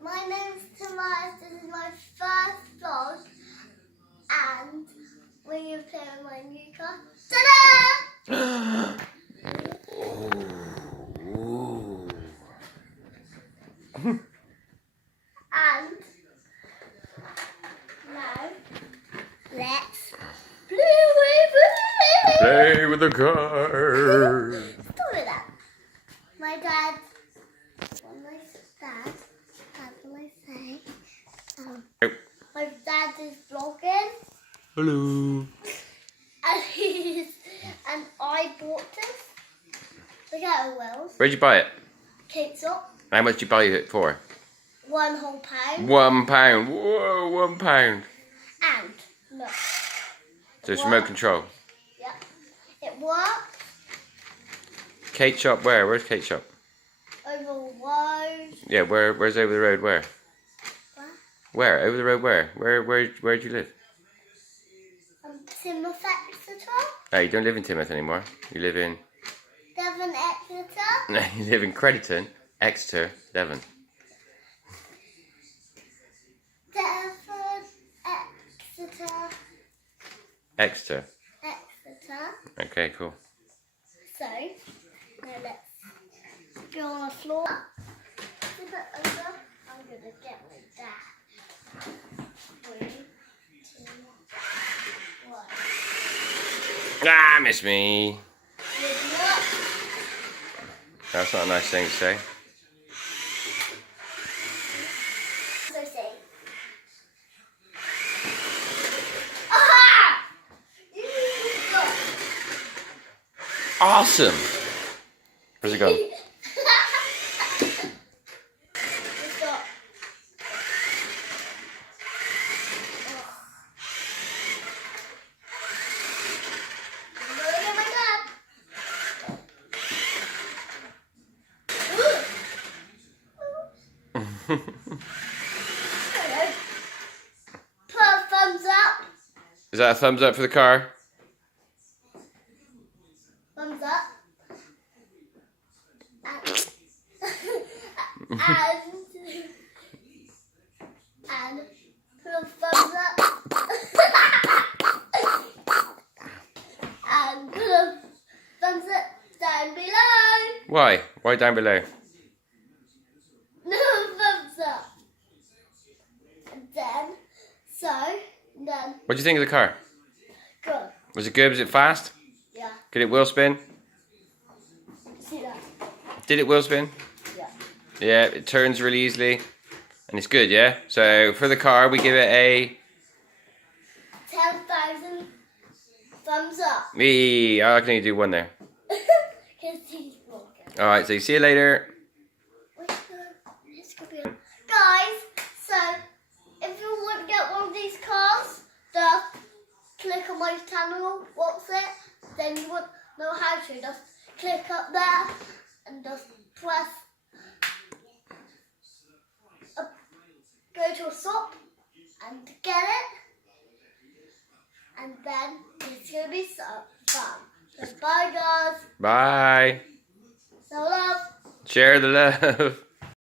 My name's Tomius. This is my first vlog, and we're playing my new car. Ta-da! And now let's play with the car. Stop with that. My dad. My dad is vlogging. Hello. And I bought this. Look at the wheels. Where'd you buy it? Cakes up. How much did you buy it for? £1 whole pound. £1. Whoa, £1. And look. So it's remote control. Yeah. It works. Kate shop where? Where's Kate shop? Over the road. Yeah, where's over the road where? Where? Over the road where? Where do you live? Plymouth, Exeter. Oh, you don't live in Plymouth anymore. You live in... Devon, Exeter. No, you live in Crediton, Exeter, Devon. Devon, Exeter. Exeter. Exeter. Okay, cool. So, now let's go on the floor. Flip it over. I'm going to get my dad. 3, 2, 1. Ah, miss me. Good luck. That's not a nice thing to say. So say. Aha! Awesome. Where's it gone? Stop. Put a thumbs up. Is that a thumbs up for the car? Thumbs up. And put a thumbs up. And put a thumbs up down below. Why? Why down below? No thumbs up. And then, What do you think of the car? good. Was it good? Was it fast? Yeah. Could it wheel spin? See that? Did it wheel spin? Yeah. Yeah, it turns really easily. And it's good, yeah? So for the car, we give it a... 10,000 thumbs up. Me. I can only do one there. Because he's vlogging. Alright, so see you later. Guys, so if you want to get one of these cars, just click on my channel, what's it? Then you won't know how to. Just click up there and just press go to a shop and get it. And then it's going to be so fun. So bye guys. Bye. So love. Share the love.